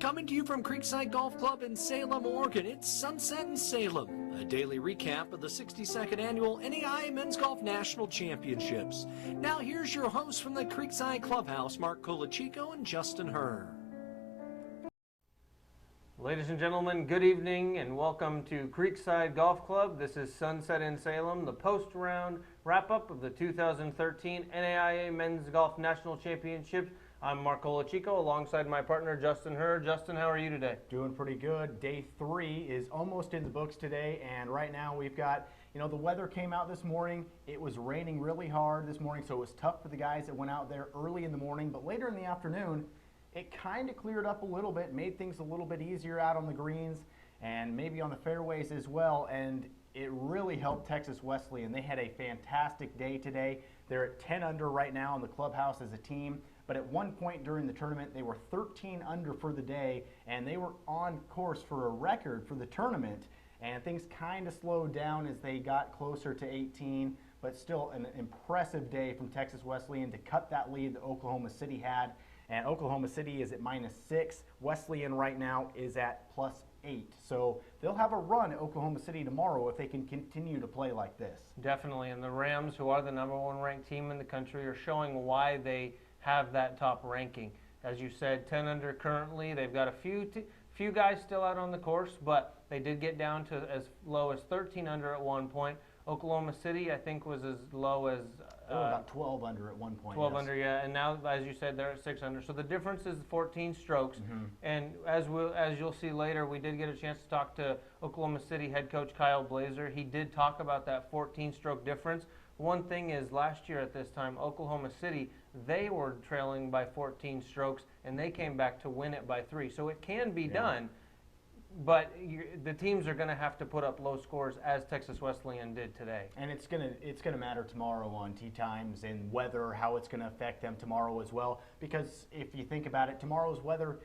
Coming to you from Creekside Golf Club in Salem, Oregon, it's Sunset in Salem, a daily recap of the 62nd Annual NAIA Men's Golf National Championships. Now here's your hosts from the Creekside Clubhouse, Mark Colachico and Justin Herr. Ladies and gentlemen, good evening and welcome to Creekside Golf Club. This is Sunset in Salem, the post-round wrap-up of the 2013 NAIA Men's Golf National Championships. I'm Mark Colachico alongside my partner Justin Herr. Justin, how are you today? Doing pretty good. Day 3 is almost in the books today, and right now we've got, the weather came out this morning. It was raining really hard this morning, so it was tough for the guys that went out there early in the morning, but later in the afternoon, it kind of cleared up a little bit, made things a little bit easier out on the greens and maybe on the fairways as well, and it really helped Texas Wesleyan. They had a fantastic day today. They're at 10 under right now in the clubhouse as a team. But at one point during the tournament, they were 13 under for the day, and they were on course for a record for the tournament. And things kind of slowed down as they got closer to 18, but still an impressive day from Texas Wesleyan to cut that lead that Oklahoma City had. And Oklahoma City is at -6. Wesleyan right now is at +8. So they'll have a run at Oklahoma City tomorrow if they can continue to play like this. Definitely, and the Rams, who are the #1 ranked team in the country, are showing why they have that top ranking. As you said, 10 under currently. They've got a few guys still out on the course, but they did get down to as low as 13 under at one point. Oklahoma City, I think, was as low as they were about 12 under at one point. 12 under, yeah, and now, as you said, they're at 6 under. So the difference is 14 strokes. Mm-hmm. And as you'll see later, we did get a chance to talk to Oklahoma City head coach Kyle Blazer. He did talk about that 14-stroke difference. One thing is, last year at this time, Oklahoma City, they were trailing by 14 strokes, and they came back to win it by 3. So it can be done, but the teams are going to have to put up low scores, as Texas Wesleyan did today. And it's gonna matter tomorrow on tee times and weather, how it's going to affect them tomorrow as well. Because if you think about it, tomorrow's weather,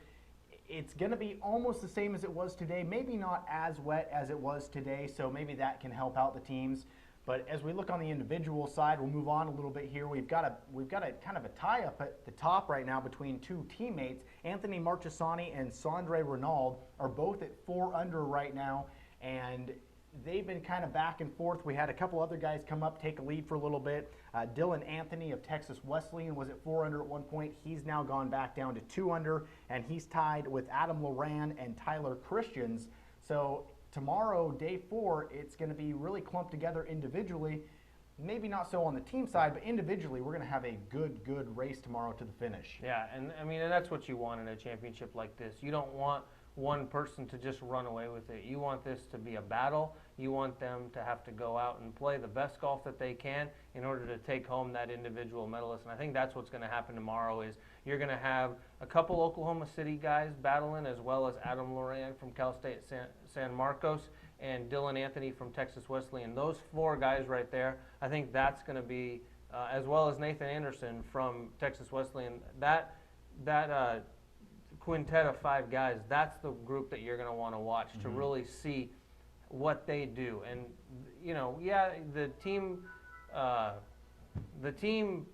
it's going to be almost the same as it was today. Maybe not as wet as it was today, so maybe that can help out the teams. But as we look on the individual side, we'll move on a little bit here. We've got a kind of a tie-up at the top right now between two teammates. Anthony Marchesani and Sondre Renaud are both at 4 under right now, and they've been kind of back and forth. We had a couple other guys come up, take a lead for a little bit. Dylan Anthony of Texas Wesleyan was at 4 under at one point. He's now gone back down to 2 under, and he's tied with Adam Loran and Tyler Christians. So tomorrow, day 4, it's going to be really clumped together individually. Maybe not so on the team side, but individually, we're going to have a good race tomorrow to the finish. Yeah, and I mean, and that's what you want in a championship like this. You don't want one person to just run away with it. You want this to be a battle. You want them to have to go out and play the best golf that they can in order to take home that individual medalist. And I think that's what's going to happen tomorrow is you're going to have a couple Oklahoma City guys battling, as well as Adam Loran from Cal State San Marcos and Dylan Anthony from Texas Wesleyan. Those 4 guys right there, I think that's going to be, as well as Nathan Anderson from Texas Wesleyan, that quintet of 5 guys, that's the group that you're going to want to watch to really see what they do. And the team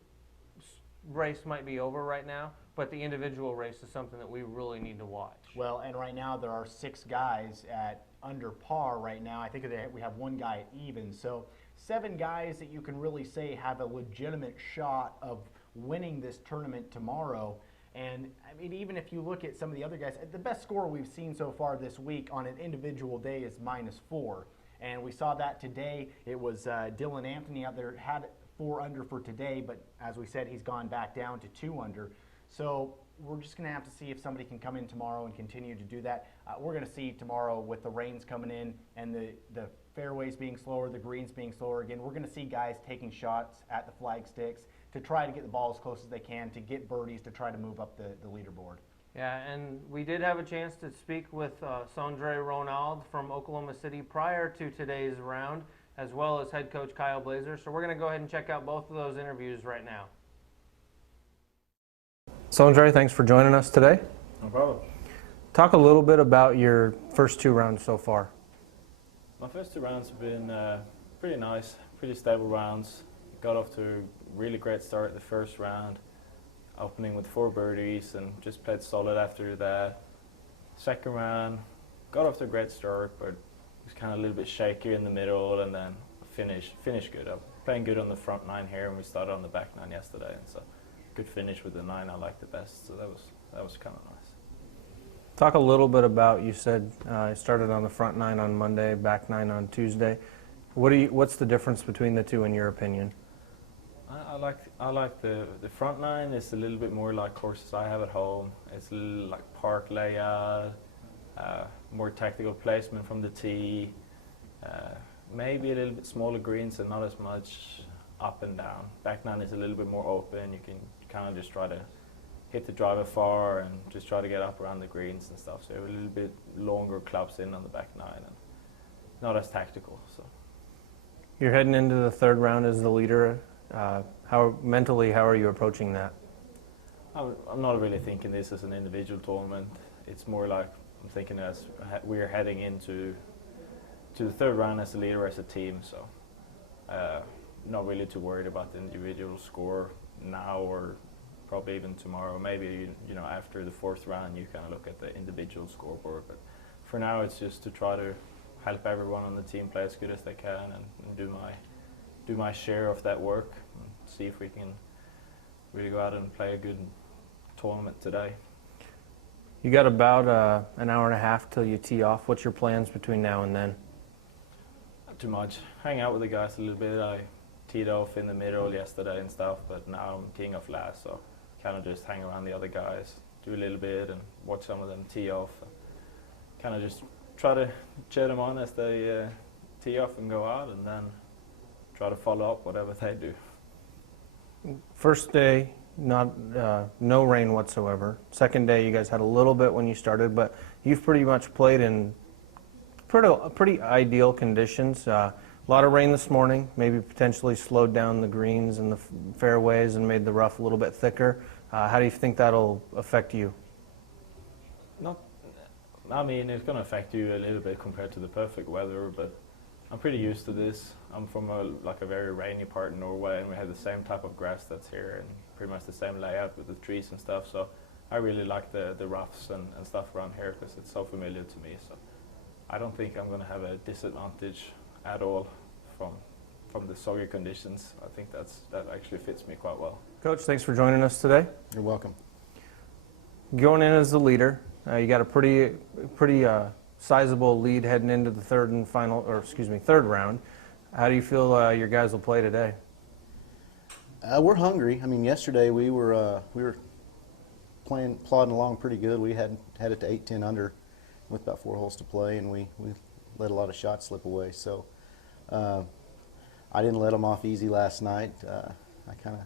race might be over right now, but the individual race is something that we really need to watch. Well, and right now there are 6 guys at under par right now. I think we have 1 guy at even. So 7 guys that you can really say have a legitimate shot of winning this tournament tomorrow. And I mean, even if you look at some of the other guys, the best score we've seen so far this week on an individual day is -4. And we saw that today. It was Dylan Anthony out there, had 4 under for today, but as we said, he's gone back down to 2 under. So we're just going to have to see if somebody can come in tomorrow and continue to do that. We're going to see tomorrow with the rains coming in and the fairways being slower, the greens being slower again, we're going to see guys taking shots at the flag sticks to try to get the ball as close as they can, to get birdies, to try to move up the leaderboard. Yeah, and we did have a chance to speak with Sondre Renaud from Oklahoma City prior to today's round, as well as head coach Kyle Blazer. So we're going to go ahead and check out both of those interviews right now. Sondre, thanks for joining us today. No problem. Talk a little bit about your first 2 rounds so far. My first 2 rounds have been pretty nice, pretty stable rounds. Got off to a really great start the first round, opening with 4 birdies and just played solid after that. second round, got off to a great start, but was kind of a little bit shakier in the middle, and then finished good. I'm playing good on the front nine here, and we started on the back nine yesterday, and so good finish with the nine I like the best. So that was kind of nice. Talk a little bit about, you said I started on the front nine on Monday, back nine on Tuesday. What's the difference between the two in your opinion? I like the front nine. It's a little bit more like courses I have at home. It's a little like park layout, more tactical placement from the tee, maybe a little bit smaller greens and not as much up and down. Back nine is a little bit more open. You can kind of just try to hit the driver far and just try to get up around the greens and stuff. So a little bit longer clubs in on the back nine and not as tactical. So You're heading into the third round as the leader. How are you approaching that? I'm not really thinking this as an individual tournament. It's more like I'm thinking as we're heading into the third round as a leader, as a team. So not really too worried about the individual score now or probably even tomorrow. Maybe after the fourth round you kind of look at the individual scoreboard. But for now it's just to try to help everyone on the team play as good as they can and do my share of that work and see if we can really go out and play a good tournament today. You got about an hour and a half till you tee off. What's your plans between now and then? Not too much. Hang out with the guys a little bit. I teed off in the middle yesterday and stuff, but now I'm teeing off last, so kind of just hang around the other guys, do a little bit and watch some of them tee off. Kind of just try to cheer them on as they tee off and go out, and then try to follow up whatever they do. First day, no rain whatsoever. Second day, you guys had a little bit when you started, but you've pretty much played in pretty ideal conditions. A lot of rain this morning, maybe potentially slowed down the greens and the fairways and made the rough a little bit thicker. How do you think that'll affect you? I mean, it's going to affect you a little bit compared to the perfect weather, but I'm pretty used to this. I'm from a very rainy part of Norway, and we have the same type of grass that's here and pretty much the same layout with the trees and stuff. So I really like the roughs and stuff around here because it's so familiar to me. So I don't think I'm going to have a disadvantage at all from the soggy conditions. I think that actually fits me quite well. Coach, thanks for joining us today. You're welcome. Going in as the leader, you got a pretty sizable lead heading into the third round. How do you feel your guys will play today? We're hungry. I mean, yesterday we were plodding along pretty good. We had it to 8-10 under with about 4 holes to play, and we let a lot of shots slip away. So I didn't let them off easy last night. I kind of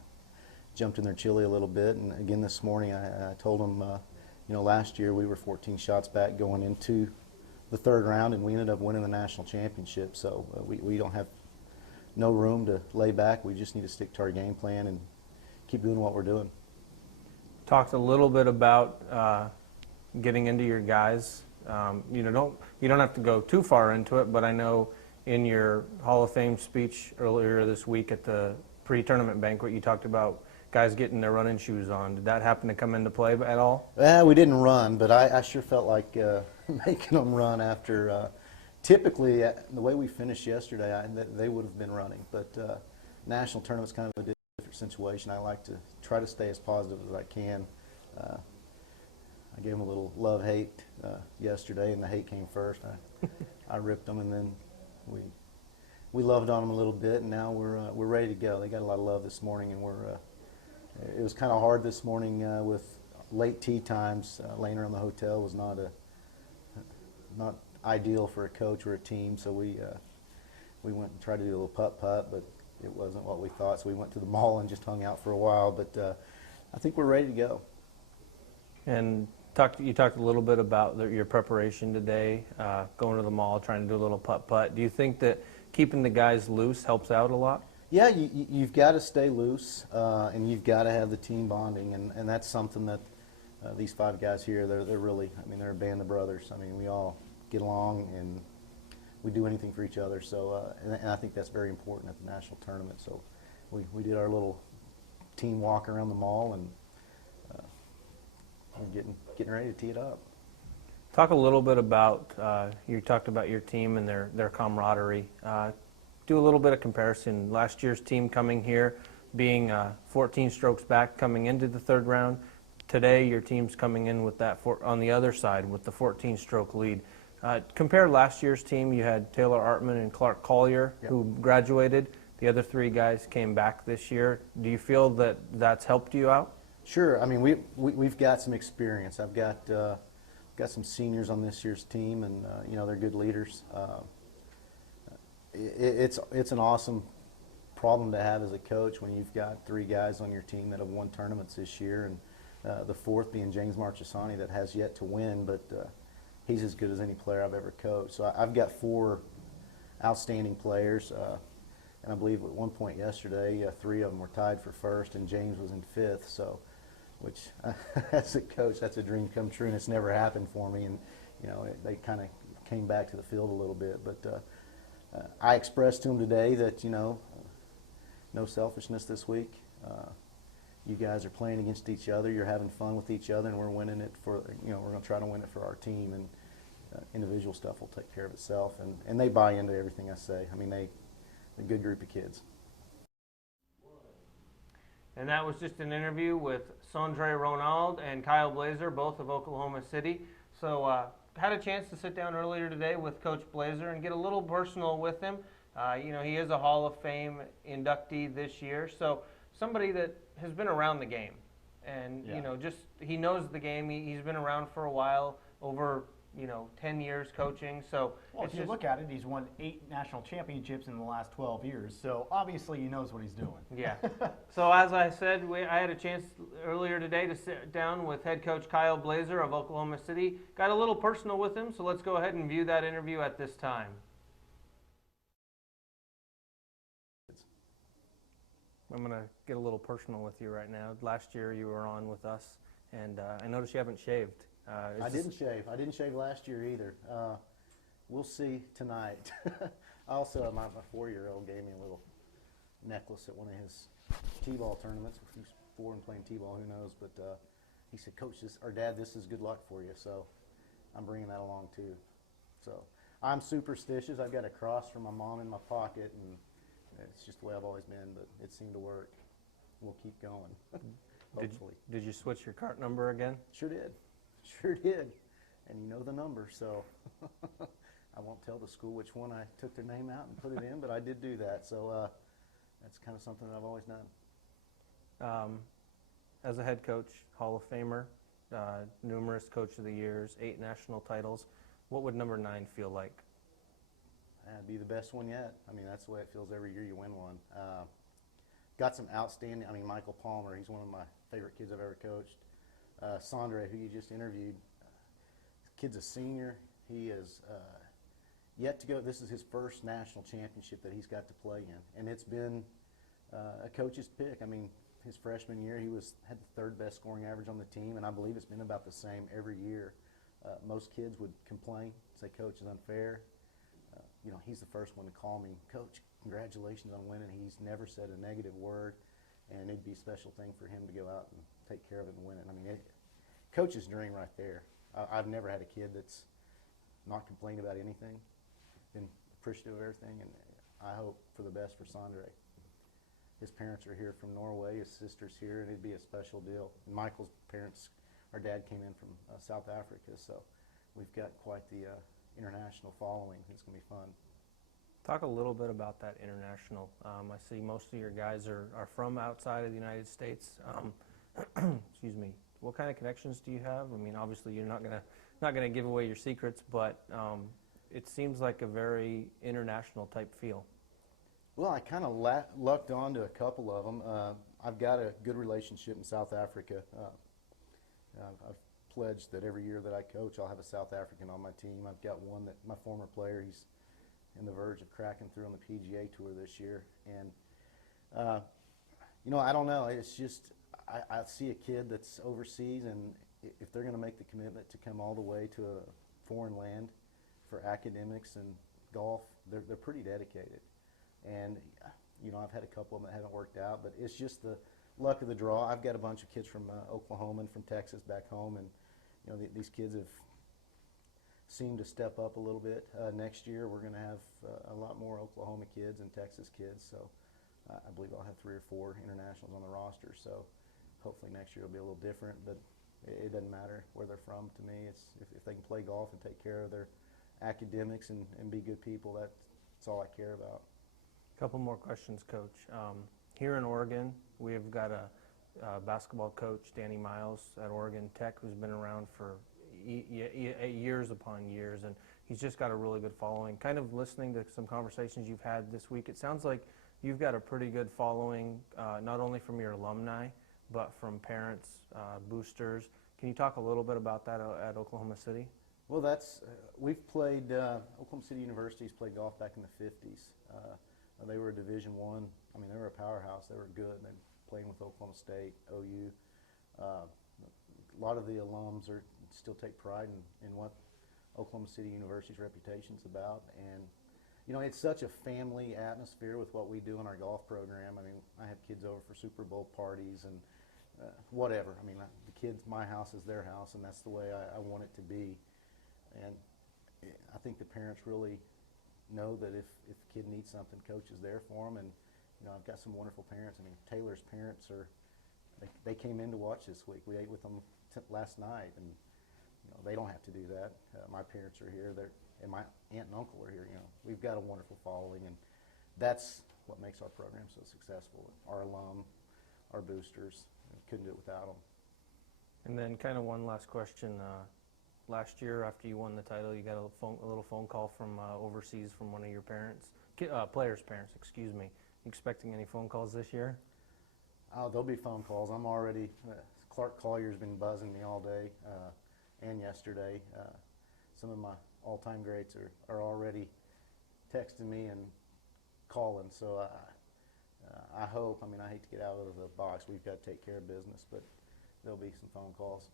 jumped in their chili a little bit, and again this morning I told them, last year we were 14 shots back going into the third round, and we ended up winning the national championship. So we don't have no room to lay back. We just need to stick to our game plan and keep doing what we're doing. Talked a little bit about getting into your guys. You don't have to go too far into it, but I know in your Hall of Fame speech earlier this week at the pre-tournament banquet, you talked about guys getting their running shoes on. Did that happen to come into play at all? We didn't run, but I sure felt like making them run after. Typically, the way we finished yesterday, they would have been running. But national tournament's kind of a different situation. I like to try to stay as positive as I can. I gave them a little love-hate yesterday, and the hate came first. I ripped them, and then we loved on them a little bit, and now we're ready to go. They got a lot of love this morning, and it was kind of hard this morning with late tee times. Laying around the hotel was not ideal for a coach or a team, so we went and tried to do a little putt-putt, but it wasn't what we thought, so we went to the mall and just hung out for a while. But I think we're ready to go. And you talked a little bit about your preparation today, going to the mall, trying to do a little putt-putt. Do you think that keeping the guys loose helps out a lot? Yeah, you've got to stay loose, and you've got to have the team bonding, and that's something that these 5 guys here, they're really, they're a band of brothers. We all get along, and we do anything for each other. So, and I think that's very important at the national tournament. So, we did our little team walk around the mall, and we're getting ready to tee it up. Talk a little bit about, you talked about your team and their camaraderie. Do a little bit of comparison. Last year's team coming here, being 14 strokes back coming into the third round. Today, your team's coming in with that on the other side with the 14-stroke lead. Compare last year's team. You had Taylor Artman and Clark Collier, Yep. who graduated. The other three guys came back this year. Do you feel that that's helped you out? Sure. I mean, we've got some experience. I've got some seniors on this year's team, and they're good leaders. It's an awesome problem to have as a coach when you've got three guys on your team that have won tournaments this year, and the fourth being James Marchesani that has yet to win, but he's as good as any player I've ever coached. So I've got four outstanding players, and I believe at one point yesterday, three of them were tied for first, and James was in fifth. So, which as a coach, that's a dream come true, and it's never happened for me. And they kind of came back to the field a little bit, but I expressed to him today that no selfishness this week. You guys are playing against each other. You're having fun with each other, and we're winning it for we're going to try to win it for our team, and individual stuff will take care of itself. And they buy into everything I say. I mean, they're a good group of kids. And that was just an interview with Sondre Ronald and Kyle Blazer, both of Oklahoma City. So had a chance to sit down earlier today with Coach Blazer and get a little personal with him. He is a Hall of Fame inductee this year, so somebody that has been around the game. And, he knows the game. He's been around for a while, over 10 years coaching. So if you look at it, he's won 8 national championships in the last 12 years. So obviously he knows what he's doing. Yeah. So as I said, I had a chance earlier today to sit down with head coach Kyle Blazer of Oklahoma City. Got a little personal with him, so let's go ahead and view that interview at this time. I'm going to get a little personal with you right now. Last year you were on with us, and I noticed you haven't shaved. I didn't shave. I didn't shave last year either. We'll see tonight. Also, my 4-year-old gave me a little necklace at one of his t-ball tournaments. He's 4 and playing t-ball, who knows? But he said, "Coach, this is good luck for you." So I'm bringing that along too. So I'm superstitious. I've got a cross from my mom in my pocket, and it's just the way I've always been. But it seemed to work. We'll keep going. Hopefully. Did you switch your cart number again? Sure did. Sure did. And you know the number, so I won't tell the school which one I took their name out and put it in, but I did do that. So that's kind of something that I've always done. As a head coach, Hall of Famer, numerous Coach of the Years, 8 national titles, what would number 9 feel like? It'd be the best one yet. I mean, that's the way it feels every year you win one. Got some outstanding, Michael Palmer, he's one of my favorite kids I've ever coached. Sondre, who you just interviewed, the kid's a senior. He is yet to go. This is his first national championship that he's got to play in, and it's been a coach's pick. I mean, his freshman year, he had the 3rd best scoring average on the team, and I believe it's been about the same every year. Most kids would complain, say, "Coach, is unfair." He's the first one to call me, "Coach, congratulations on winning." He's never said a negative word, and it'd be a special thing for him to go out and take care of it and win it. I mean, coach's dream right there. I've never had a kid that's not complained about anything, been appreciative of everything, and I hope for the best for Sondre. His parents are here from Norway, his sister's here, and it'd be a special deal. And Michael's parents, our dad came in from South Africa, so we've got quite the international following. It's going to be fun. Talk a little bit about that international. I see most of your guys are from outside of the United States. Excuse me. What kind of connections do you have? I mean, obviously you're not gonna give away your secrets, but it seems like a very international type feel. Well, I kind of lucked onto a couple of them. I've got a good relationship in South Africa. I've pledged that every year that I coach, I'll have a South African on my team. I've got one that my former player, he's in the verge of cracking through on the PGA Tour this year. And, I don't know. It's just I see a kid that's overseas, and if they're going to make the commitment to come all the way to a foreign land for academics and golf, they're pretty dedicated. And, I've had a couple of them that haven't worked out, but it's just the luck of the draw. I've got a bunch of kids from Oklahoma and from Texas back home, and, these kids have seem to step up a little bit. Next year, we're going to have a lot more Oklahoma kids and Texas kids, so I believe I'll have 3 or 4 internationals on the roster. So hopefully next year will be a little different, but it doesn't matter where they're from to me. It's if they can play golf and take care of their academics and be good people, that's all I care about. A couple more questions, Coach. Here in Oregon, we've got a basketball coach, Danny Miles, at Oregon Tech, who's been around for years upon years, and he's just got a really good following. Kind of listening to some conversations you've had this week, it sounds like you've got a pretty good following, not only from your alumni, but from parents, boosters. Can you talk a little bit about that at Oklahoma City? Well, we've played, Oklahoma City University's played golf back in the 50s. They were a Division I. I mean, they were a powerhouse. They were good. They were playing with Oklahoma State, OU. A lot of the alums still take pride in what Oklahoma City University's reputation is about. And, you know, it's such a family atmosphere with what we do in our golf program. I mean, I have kids over for Super Bowl parties and whatever. I mean, the kids, my house is their house, and that's the way I want it to be. And I think the parents really know that if the kid needs something, coach is there for them. And, you know, I've got some wonderful parents. I mean, Taylor's parents they came in to watch this week. We ate with them last night, and, you know, they don't have to do that. My parents are here, and my aunt and uncle are here. You know, we've got a wonderful following, and that's what makes our program so successful. Our alum, our boosters, couldn't do it without them. And then kind of one last question. Last year, after you won the title, you got a little phone call from overseas from one of your parents, players' parents, excuse me. You expecting any phone calls this year? Oh, there'll be phone calls. I'm already, Clark Collier's been buzzing me all day and yesterday. Some of my all-time greats are already texting me and calling, so I hope, I mean, I hate to get out of the box. We've got to take care of business, but there'll be some phone calls.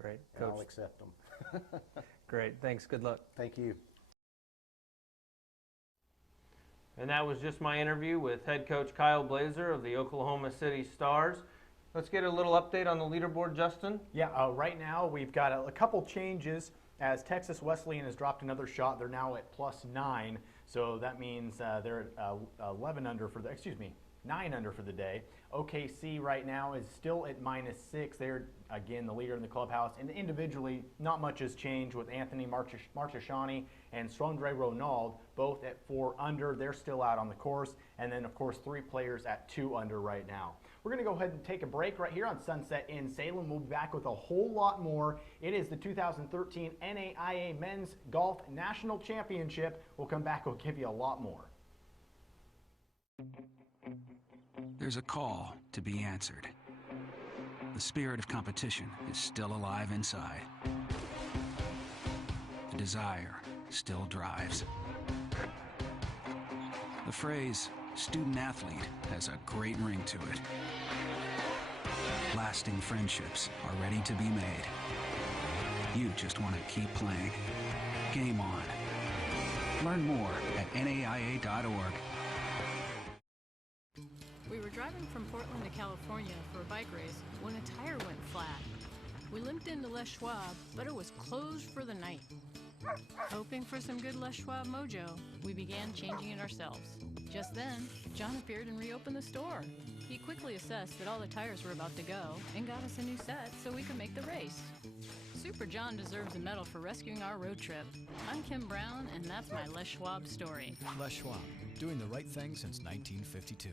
Great. And Coach. I'll accept them. Great. Thanks. Good luck. Thank you. And that was just my interview with head coach Kyle Blazer of the Oklahoma City Stars. Let's get a little update on the leaderboard, Justin. Yeah, right now we've got a couple changes as Texas Wesleyan has dropped another shot. They're now at +9, so that means they're at 11 under for the, 9 under for the day. OKC right now is still at -6. They're, again, the leader in the clubhouse. And individually, not much has changed with Anthony Marcheshani and Sondre Ronald, both at 4 under. They're still out on the course. And then, of course, 3 players at 2 under right now. We're going to go ahead and take a break right here on Sunset in Salem. We'll be back with a whole lot more. It is the 2013 NAIA Men's Golf National Championship. We'll come back. We'll give you a lot more. There's a call to be answered. The spirit of competition is still alive inside. The desire still drives. The phrase student athlete has a great ring to it. Lasting friendships are ready to be made. You just want to keep playing. Game on. Learn more at NAIA.org. We were driving from Portland to California for a bike race when a tire went flat. We limped into Les Schwab, but it was closed for the night. Hoping for some good Les Schwab mojo, we began changing it ourselves. Just then, John appeared and reopened the store. He quickly assessed that all the tires were about to go and got us a new set so we could make the race. Super John deserves a medal for rescuing our road trip. I'm Kim Brown, and that's my Les Schwab story. Les Schwab, doing the right thing since 1952.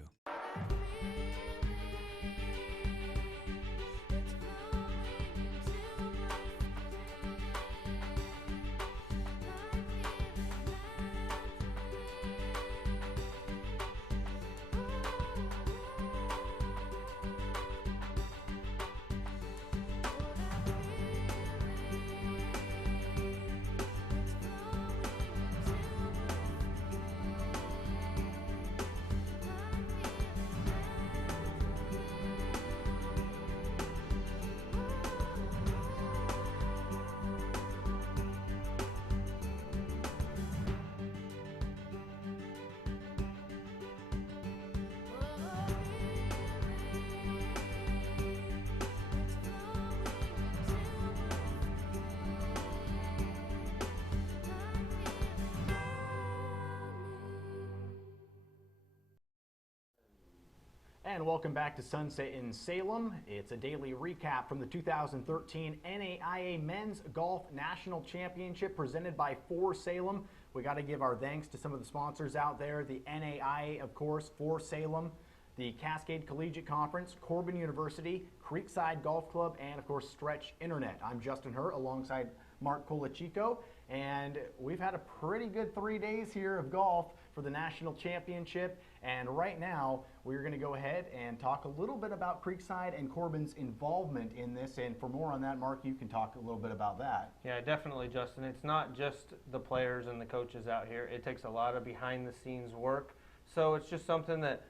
And welcome back to Sunset in Salem. It's a daily recap from the 2013 NAIA Men's Golf National Championship presented by For Salem. We got to give our thanks to some of the sponsors out there. The NAIA, of course, For Salem, the Cascade Collegiate Conference, Corbin University, Creekside Golf Club, and of course Stretch Internet. I'm Justin Hurt alongside Mark Colachico, and we've had a pretty good 3 days here of golf for the National Championship. And right now, we're going to go ahead and talk a little bit about Creekside and Corbin's involvement in this. And for more on that, Mark, you can talk a little bit about that. Yeah, definitely, Justin. It's not just the players and the coaches out here. It takes a lot of behind-the-scenes work. So it's just something that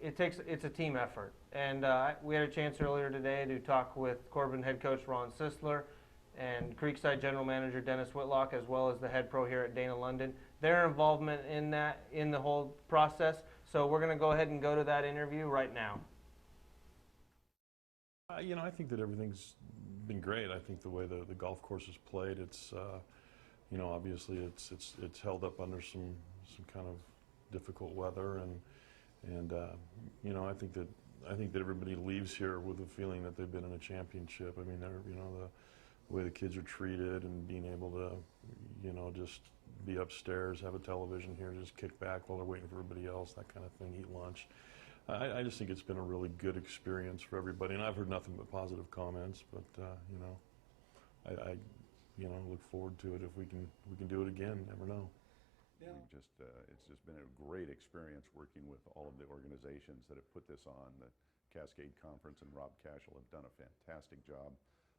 it's a team effort. And we had a chance earlier today to talk with Corbin head coach Ron Sisler and Creekside general manager Dennis Whitlock, as well as the head pro here at Dana London. Their involvement in the whole process. So we're going to go ahead and go to that interview right now. I think that everything's been great. I think the way the golf course is played, it's obviously it's held up under some kind of difficult weather, and I think that everybody leaves here with a feeling that they've been in a championship. I mean, the way the kids are treated and being able to just be upstairs, have a television here, just kick back while they're waiting for everybody else, that kind of thing, eat lunch. I just think it's been a really good experience for everybody, and I've heard nothing but positive comments. But I look forward to it if we can do it again. Never know. Yeah. It's just been a great experience working with all of the organizations that have put this on. The Cascade Conference and Rob Cashel have done a fantastic job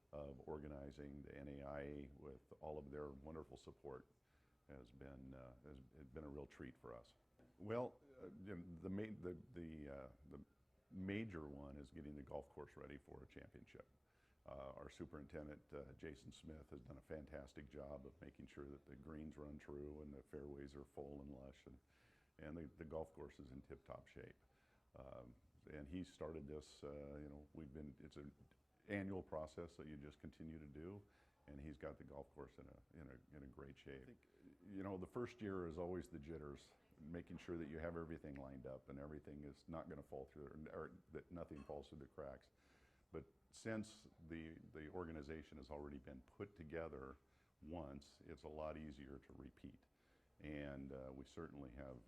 of organizing. The NAIA, with all of their wonderful support, has been a real treat for us. Well, the major one is getting the golf course ready for a championship. Our superintendent, Jason Smith, has done a fantastic job of making sure that the greens run true and the fairways are full and lush, and the golf course is in tip-top shape. And he started this. It's an annual process that you just continue to do, and he's got the golf course in a great shape. I think, the first year is always the jitters, making sure that you have everything lined up and everything is not going to fall through, or that nothing falls through the cracks. But since the organization has already been put together once, it's a lot easier to repeat. And we certainly have,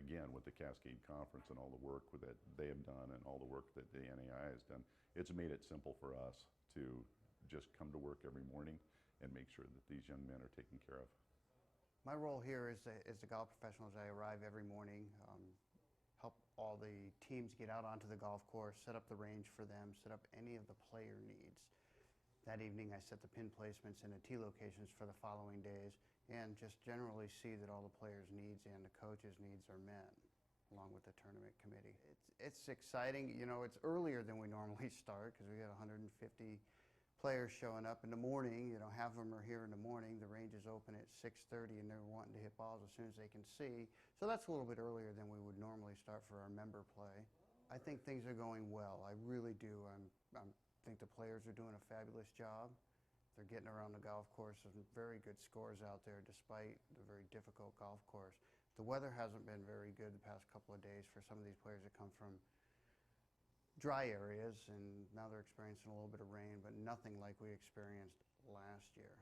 again, with the Cascade Conference and all the work that they have done and all the work that the NAI has done, it's made it simple for us to just come to work every morning and make sure that these young men are taken care of. My role here is the golf professional. As I arrive every morning, help all the teams get out onto the golf course, set up the range for them, set up any of the player needs. That evening I set the pin placements and the tee locations for the following days, and just generally see that all the players' needs and the coaches' needs are met, along with the tournament committee. It's exciting. It's earlier than we normally start because we got 150 players showing up in the morning. Half of them are here in the morning. The range is open at 6:30, and they're wanting to hit balls as soon as they can see. So that's a little bit earlier than we would normally start for our member play. I think things are going well. I really do. I think the players are doing a fabulous job. They're getting around the golf course. Some very good scores out there despite the very difficult golf course. The weather hasn't been very good the past couple of days for some of these players that come from dry areas, and now they're experiencing a little bit of rain, but nothing like we experienced last year.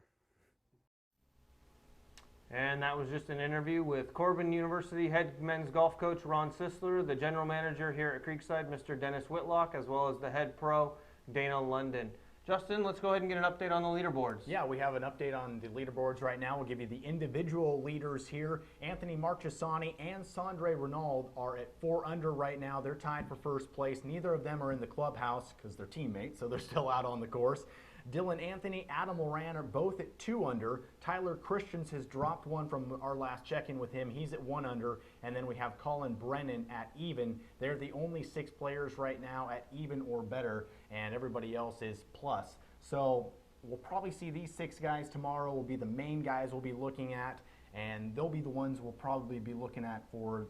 And that was just an interview with Corbin University head men's golf coach Ron Sisler, the general manager here at Creekside, Mr. Dennis Whitlock, as well as the head pro, Dana London. Justin, let's go ahead and get an update on the leaderboards. Yeah, we have an update on the leaderboards right now. We'll give you the individual leaders here. Anthony Marchesani and Sandre Renaud are at 4 under right now. They're tied for first place. Neither of them are in the clubhouse because they're teammates, so they're still out on the course. Dylan Anthony, Adam Moran are both at 2 under. Tyler Christians has dropped one from our last check-in with him. He's at 1 under. And then we have Colin Brennan at even. They're the only 6 players right now at even or better, and everybody else is plus. So we'll probably see these 6 guys tomorrow will be the main guys we'll be looking at, and they'll be the ones we'll probably be looking at for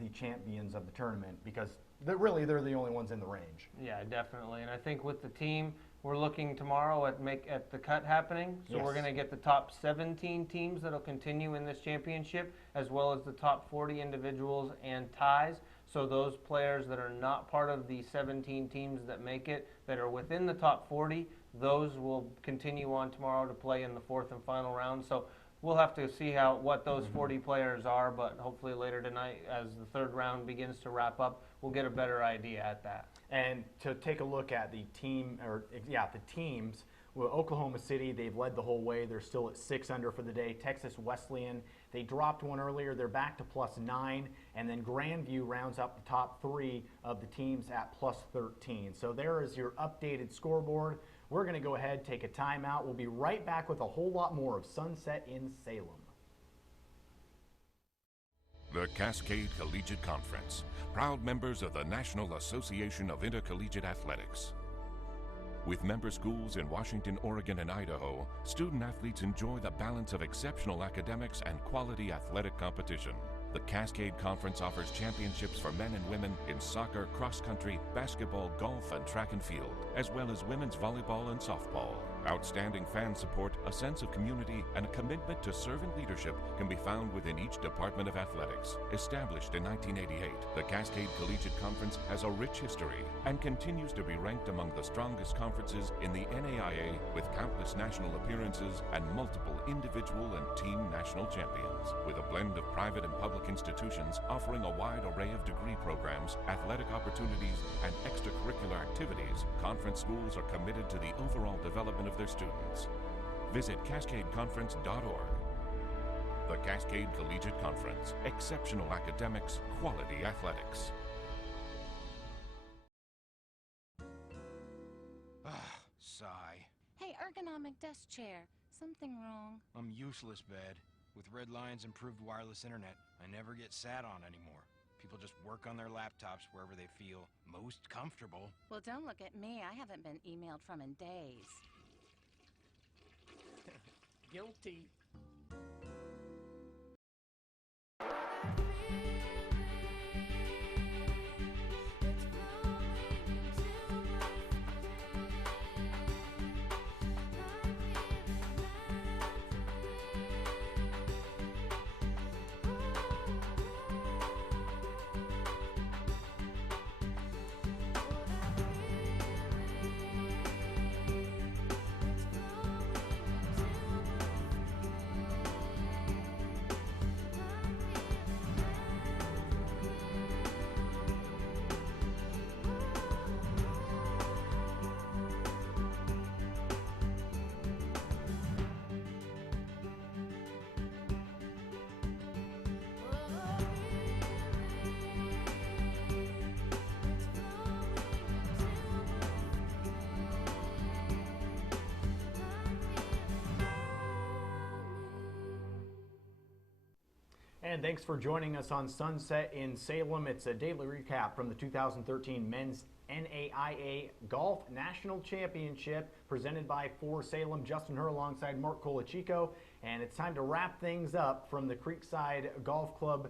the champions of the tournament because they're the only ones in the range. Yeah, definitely. And I think with the team, we're looking tomorrow at the cut happening. So yes. We're going to get the top 17 teams that'll continue in this championship, as well as the top 40 individuals and ties. So those players that are not part of the 17 teams that make it, that are within the top 40, those will continue on tomorrow to play in the fourth and final round. So we'll have to see what those 40 players are, but hopefully later tonight, as the third round begins to wrap up, we'll get a better idea at that. And to take a look at the teams, well, Oklahoma City, they've led the whole way. They're still at 6 under for the day. Texas Wesleyan, they dropped one earlier. They're back to +9. And then Grandview rounds up the top 3 of the teams at +13. So there is your updated scoreboard. We're going to go ahead, take a timeout. We'll be right back with a whole lot more of Sunset in Salem. The Cascade Collegiate Conference, proud members of the National Association of Intercollegiate Athletics. With member schools in Washington, Oregon, and Idaho, student athletes enjoy the balance of exceptional academics and quality athletic competition. The Cascade Conference offers championships for men and women in soccer, cross-country, basketball, golf, and track and field, as well as women's volleyball and softball. Outstanding fan support, a sense of community, and a commitment to servant leadership can be found within each department of athletics. Established in 1988, the Cascade Collegiate Conference has a rich history and continues to be ranked among the strongest conferences in the NAIA, with countless national appearances and multiple individual and team national champions. With a blend of private and public institutions offering a wide array of degree programs, athletic opportunities, and extracurricular activities, conference schools are committed to the overall development of their students. Visit CascadeConference.org. The Cascade Collegiate Conference. Exceptional academics, quality athletics. Sigh. Hey, ergonomic desk chair. Something wrong. I'm useless, Bed. With Red Lion's improved wireless internet, I never get sat on anymore. People just work on their laptops wherever they feel most comfortable. Well, don't look at me. I haven't been emailed from in days. Guilty. And thanks for joining us on Sunset in Salem. It's a daily recap from the 2013 Men's NAIA Golf National Championship presented by For Salem. Justin Herr alongside Mark Colachico. And it's time to wrap things up from the Creekside Golf Club.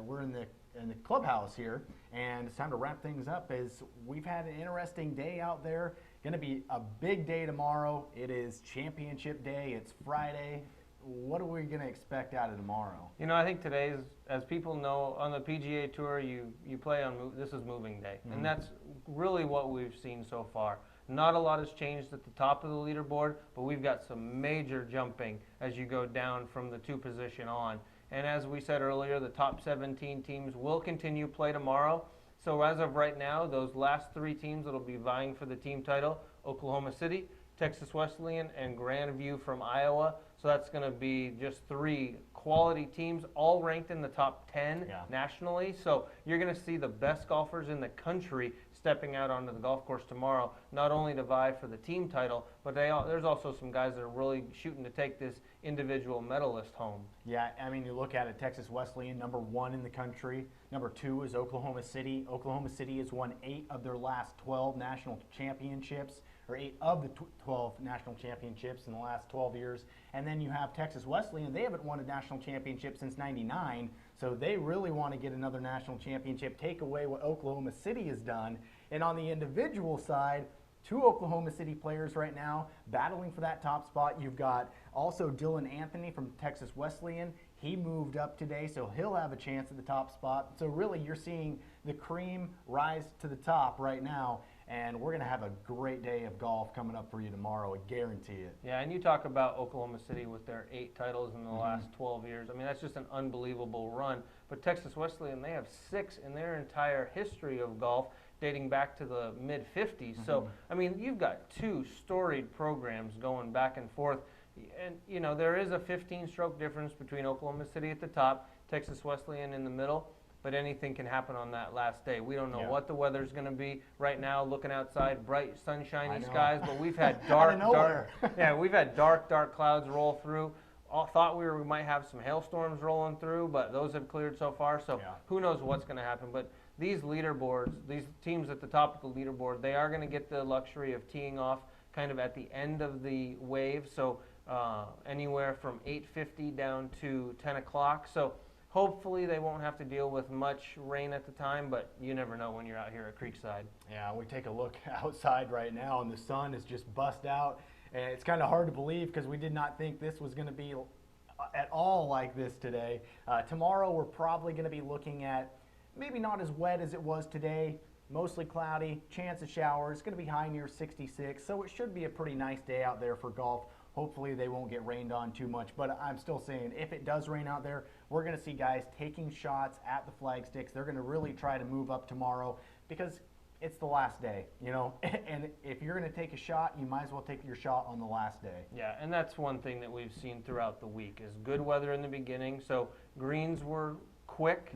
We're in the clubhouse here, and it's time to wrap things up as we've had an interesting day out there. Going to be a big day tomorrow. It is championship day. It's Friday. What are we going to expect out of tomorrow? You know, I think today's, as people know, on the PGA Tour, you play on, this is moving day. And that's really what we've seen so far. Not a lot has changed at the top of the leaderboard, but we've got some major jumping as you go down from the 2 position on. And as we said earlier, the top 17 teams will continue play tomorrow. So as of right now, those last 3 teams that will be vying for the team title, Oklahoma City, Texas Wesleyan, and Grandview from Iowa. So that's going to be just 3 quality teams, all ranked in the top 10 nationally. So you're going to see the best golfers in the country stepping out onto the golf course tomorrow, not only to vie for the team title, but there's also some guys that are really shooting to take this individual medalist home. Yeah, I mean, you look at it, Texas Wesleyan, number 1 in the country. Number 2 is Oklahoma City. Oklahoma City has won 8 of their last 12 national championships, or 8 of the 12 national championships in the last 12 years. And then you have Texas Wesleyan. They haven't won a national championship since '99, so they really want to get another national championship, take away what Oklahoma City has done. And on the individual side, 2 Oklahoma City players right now battling for that top spot. You've got also Dylan Anthony from Texas Wesleyan. He moved up today, so he'll have a chance at the top spot. So really, you're seeing the cream rise to the top right now, and we're going to have a great day of golf coming up for you tomorrow. I guarantee it. Yeah, and you talk about Oklahoma City with their 8 titles in the last 12 years. I mean, that's just an unbelievable run. But Texas Wesleyan, they have 6 in their entire history of golf, dating back to the mid-50s. So, I mean, you've got 2 storied programs going back and forth. And, you know, there is a 15-stroke difference between Oklahoma City at the top, Texas Wesleyan in the middle, but anything can happen on that last day. We don't know what the weather's going to be right now. Looking outside, bright, sunshiny skies, but we've had dark, we've had dark clouds roll through. Thought we might have some hailstorms rolling through, but those have cleared so far. So who knows what's going to happen? But these leaderboards, these teams at the top of the leaderboard, they are going to get the luxury of teeing off kind of at the end of the wave. So anywhere from 8:50 down to 10 o'clock. So hopefully they won't have to deal with much rain at the time, but you never know when you're out here at Creekside. Yeah, we take a look outside right now, and the sun is just bust out. And it's kind of hard to believe because we did not think this was going to be at all like this today. Tomorrow we're probably going to be looking at maybe not as wet as it was today, mostly cloudy, chance of showers. It's going to be high near 66, so it should be a pretty nice day out there for golf. Hopefully they won't get rained on too much, but I'm still saying if it does rain out there, we're going to see guys taking shots at the flag sticks. They're going to really try to move up tomorrow because it's the last day, you know, and if you're going to take a shot, you might as well take your shot on the last day. Yeah, and that's one thing that we've seen throughout the week is good weather in the beginning. So greens were quick,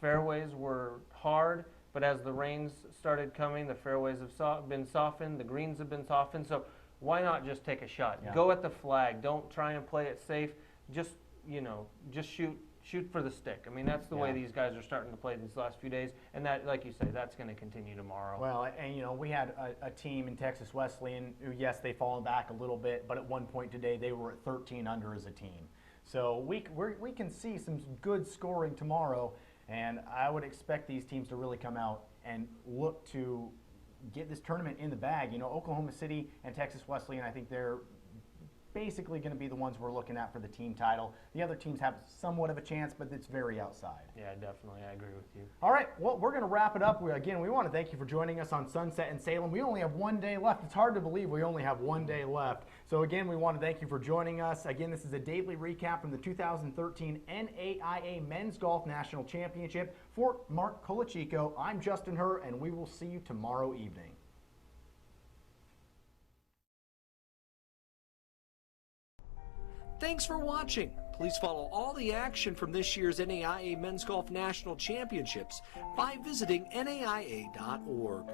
fairways were hard, but as the rains started coming, the fairways have been softened, the greens have been softened. So why not just take a shot? Yeah. Go at the flag. Don't try and play it safe. Just, you know, just shoot for the stick. I mean, that's the way these guys are starting to play these last few days, and that, like you say, that's going to continue tomorrow. Well, and you know, we had a team in Texas Wesleyan who, yes, they've fallen back a little bit, but at one point today they were at 13 under as a team. So we can see some good scoring tomorrow, and I would expect these teams to really come out and look to get this tournament in the bag. You know, Oklahoma City and Texas Wesleyan, I think they're basically going to be the ones we're looking at for the team title. The other teams have somewhat of a chance, but it's very outside. Yeah, definitely. I agree with you. All right, well, we're going to wrap it up. Again, we want to thank you for joining us on Sunset in Salem. We only have 1 day left. It's hard to believe we only have 1 day left. So again, we want to thank you for joining us. Again, this is a daily recap from the 2013 NAIA Men's Golf National Championship. For Mark Colachico, I'm Justin Herr, and we will see you tomorrow evening. Thanks for watching. Please follow all the action from this year's NAIA Men's Golf National Championships by visiting naia.org.